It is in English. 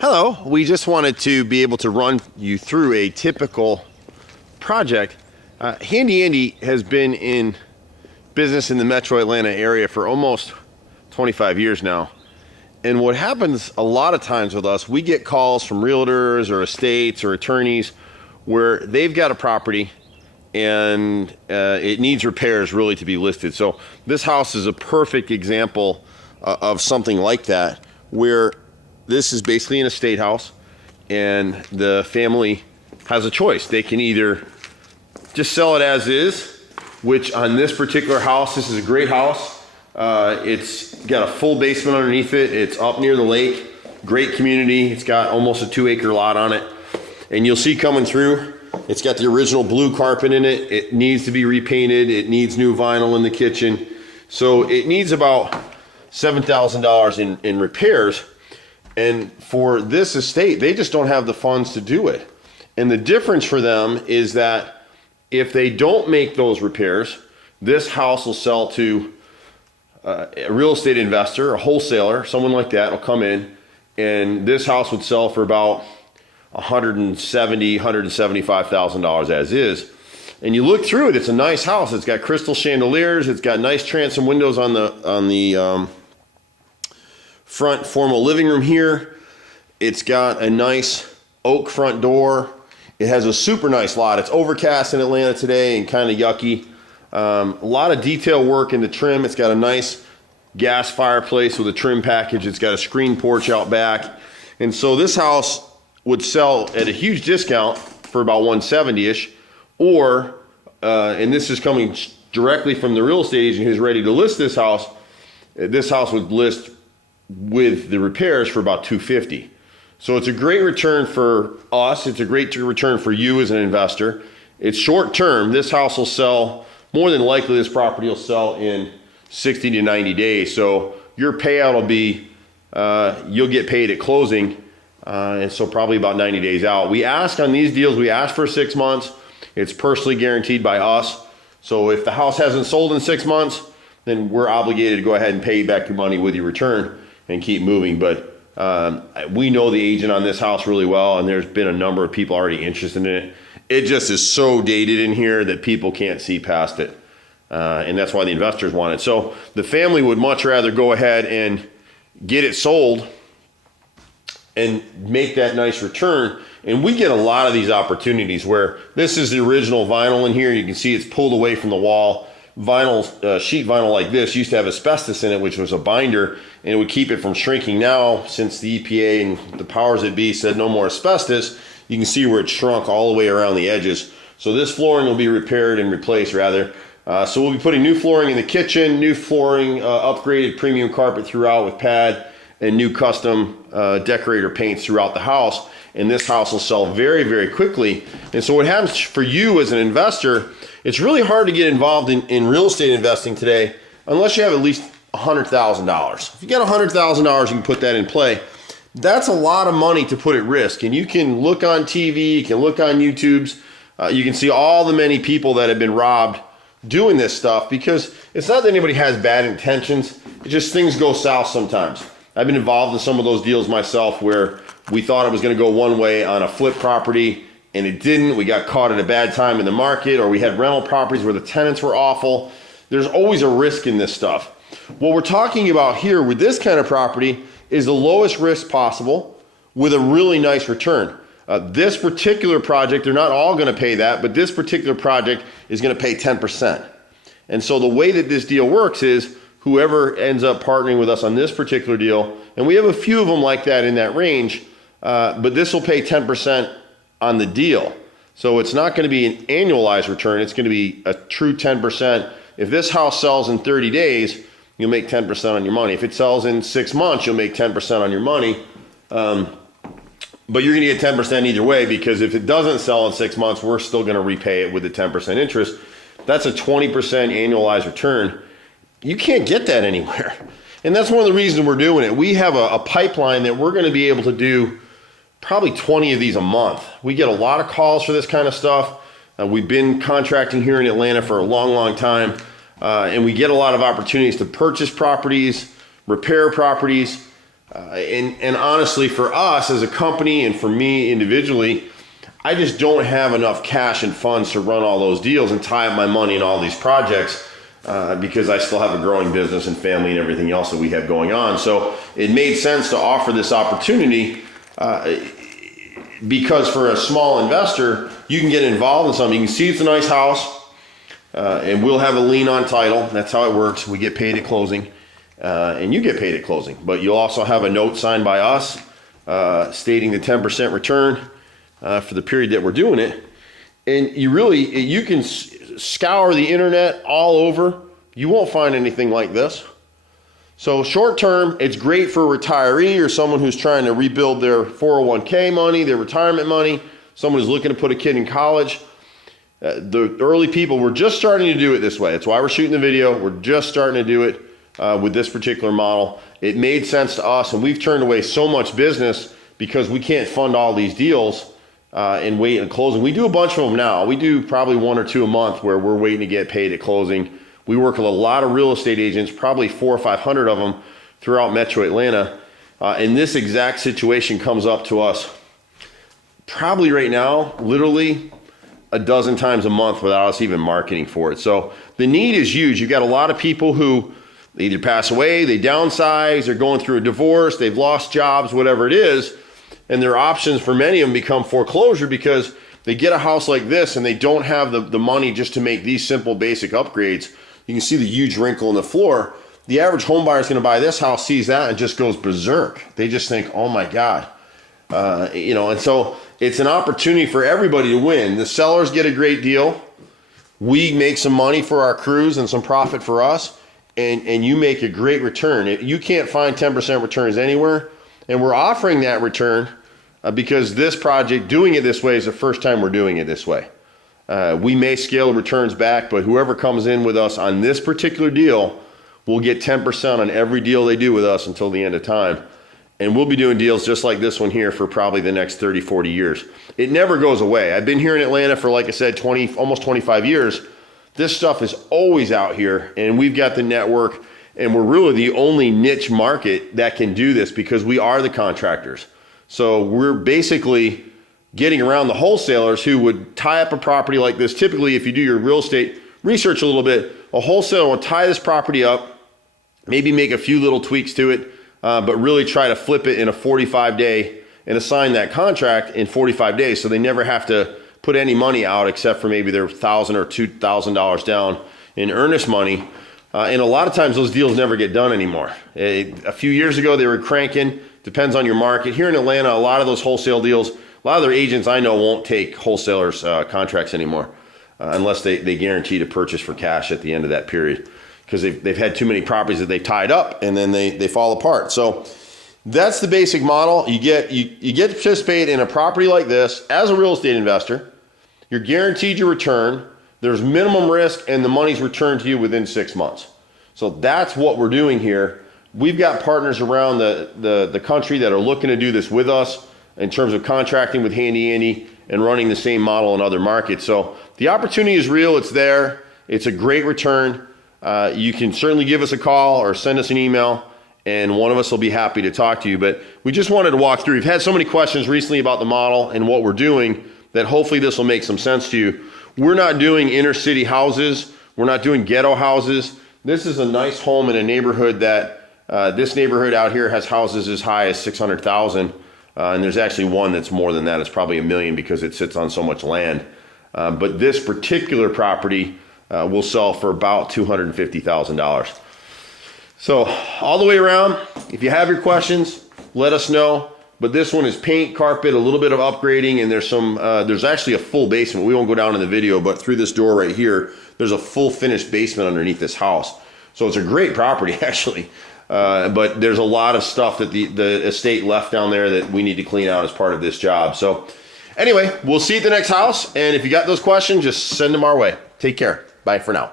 Hello, we just wanted to be able to run you through a typical project. Handy Andy has been in business in the metro Atlanta area for almost 25 years now. And what happens a lot of times with us, we get calls from realtors or estates or attorneys where they've got a property and it needs repairs really to be listed. So this house is a perfect example of something like that, where this is basically an estate house and the family has a choice. They can either just sell it as is, which on this particular house, this is a great house. It's got a full basement underneath it. It's up near the lake, great community. It's got almost a 2-acre lot on it. And you'll see coming through, it's got the original blue carpet in it. It needs to be repainted. It needs new vinyl in the kitchen. So it needs about $7,000 in repairs. And for this estate, they just don't have the funds to do it. And the difference for them is that if they don't make those repairs, this house will sell to a real estate investor, a wholesaler, someone like that will come in, and this house would sell for about $170,000, $175,000 as is. And you look through it, it's a nice house. It's got crystal chandeliers. It's got nice transom windows on the front formal living room here. It's got a nice oak front door. It has a super nice lot. It's overcast in Atlanta today and kind of yucky. A lot of detail work in the trim. It's got a nice gas fireplace with a trim package. It's got a screen porch out back. And so this house would sell at a huge discount for about 170-ish, or, and this is coming directly from the real estate agent who's ready to list this house would list with the repairs for about $250,000. So it's a great return for us. It's a great return for you as an investor. It's short term. This house will sell, more than likely this property will sell in 60 to 90 days. So your payout will be, you'll get paid at closing, and so probably about 90 days out. We ask on these deals, we ask for 6 months. It's personally guaranteed by us. So if the house hasn't sold in 6 months, then we're obligated to go ahead and pay you back your money with your return and keep moving. But we know the agent on this house really well, and there's been a number of people already interested in it. It just is so dated in here that people can't see past it. And that's why the investors want it. So the family would much rather go ahead and get it sold and make that nice return. And we get a lot of these opportunities where this is the original vinyl in here. You can see it's pulled away from the wall. Vinyl, sheet vinyl like this used to have asbestos in it, which was a binder, and it would keep it from shrinking. Now, since the EPA and the powers that be said no more asbestos, you can see where it shrunk all the way around the edges. So this flooring will be repaired and replaced rather. So we'll be putting new flooring in the kitchen, new flooring, upgraded premium carpet throughout with pad, and new custom decorator paints throughout the house. And this house will sell very, very quickly. And so what happens for you as an investor, it's really hard to get involved in real estate investing today unless you have at least $100,000. If you got $100,000, you can put that in play. That's a lot of money to put at risk. And you can look on TV, you can look on YouTube's, you can see all the many people that have been robbed doing this stuff, because it's not that anybody has bad intentions. It's just things go south sometimes. I've been involved in some of those deals myself where we thought it was going to go one way on a flip property and it didn't. We got caught at a bad time in the market, or we had rental properties where the tenants were awful. There's always a risk in this stuff. What we're talking about here with this kind of property is the lowest risk possible with a really nice return. This particular project, they're not all going to pay that, but this particular project is going to pay 10%. And so the way that this deal works is whoever ends up partnering with us on this particular deal, and we have a few of them like that in that range, but this will pay 10% on the deal. So it's not going to be an annualized return. It's going to be a true 10%. If this house sells in 30 days, you'll make 10% on your money. If it sells in 6 months, you'll make 10% on your money. But you're going to get 10% either way, because if it doesn't sell in 6 months, we're still going to repay it with the 10% interest. That's a 20% annualized return. You can't get that anywhere. And that's one of the reasons we're doing it. We have a pipeline that we're going to be able to do probably 20 of these a month. We get a lot of calls for this kind of stuff. We've been contracting here in Atlanta for a long, long time. And we get a lot of opportunities to purchase properties, repair properties, And honestly, for us as a company and for me individually, I just don't have enough cash and funds to run all those deals and tie up my money in all these projects because I still have a growing business and family and everything else that we have going on. So it made sense to offer this opportunity because for a small investor, you can get involved in something. You can see it's a nice house and we'll have a lien on title. That's how it works. We get paid at closing and you get paid at closing. But you'll also have a note signed by us stating the 10% return for the period that we're doing it. And you can scour the internet all over. You won't find anything like this. So short term, it's great for a retiree or someone who's trying to rebuild their 401k money, their retirement money, someone who's looking to put a kid in college. The early people, we're just starting to do it this way. That's why we're shooting the video. We're just starting to do it with this particular model. It made sense to us, and we've turned away so much business because we can't fund all these deals and wait and closing. We do a bunch of them now. We do probably 1 or 2 a month where we're waiting to get paid at closing. We work with a lot of real estate agents, probably 400 or 500 of them throughout Metro Atlanta. And this exact situation comes up to us probably right now, literally a dozen times a month without us even marketing for it. So the need is huge. You've got a lot of people who either pass away, they downsize, they're going through a divorce, they've lost jobs, whatever it is. And their options for many of them become foreclosure because they get a house like this and they don't have the money just to make these simple basic upgrades. You can see the huge wrinkle in the floor. The average home buyer is going to buy this house, sees that, and just goes berserk. They just think, oh my God. And so it's an opportunity for everybody to win. The sellers get a great deal. We make some money for our crews and some profit for us, and you make a great return. You can't find 10% returns anywhere, and we're offering that return because this project, doing it this way, is the first time we're doing it this way. We may scale the returns back, but whoever comes in with us on this particular deal will get 10% on every deal they do with us until the end of time. And we'll be doing deals just like this one here for probably the next 30, 40 years. It never goes away. I've been here in Atlanta for, like I said, almost 25 years. This stuff is always out here, and we've got the network, and we're really the only niche market that can do this because we are the contractors. So we're basically getting around the wholesalers who would tie up a property like this. Typically, if you do your real estate research a little bit, a wholesaler will tie this property up, maybe make a few little tweaks to it, but really try to flip it in a 45-day and assign that contract in 45 days so they never have to put any money out except for maybe their $1,000 or $2,000 down in earnest money. And a lot of times those deals never get done anymore. A few years ago, they were cranking. Depends on your market. Here in Atlanta, a lot of those wholesale deals, a lot of their agents I know won't take wholesalers' contracts anymore unless they guarantee to purchase for cash at the end of that period because they've had too many properties that they tied up and then they fall apart. So that's the basic model. You get to participate in a property like this as a real estate investor. You're guaranteed your return. There's minimum risk and the money's returned to you within 6 months. So that's what we're doing here. We've got partners around the country that are looking to do this with us in terms of contracting with Handy Andy and running the same model in other markets. So the opportunity is real. It's there. It's a great return. You can certainly give us a call or send us an email, and one of us will be happy to talk to you. But we just wanted to walk through. We've had so many questions recently about the model and what we're doing that hopefully this will make some sense to you. We're not doing inner city houses. We're not doing ghetto houses. This is a nice home in a neighborhood that this neighborhood out here has houses as high as 600,000. And there's actually one that's more than that. It's probably $1 million because it sits on so much land. But this particular property will sell for about $250,000. So all the way around, if you have your questions, let us know. But this one is paint, carpet, a little bit of upgrading, and there's actually a full basement. We won't go down in the video, but through this door right here, there's a full finished basement underneath this house. So it's a great property actually. But there's a lot of stuff that the estate left down there that we need to clean out as part of this job. So anyway, we'll see you at the next house. And if you got those questions, just send them our way. Take care. Bye for now.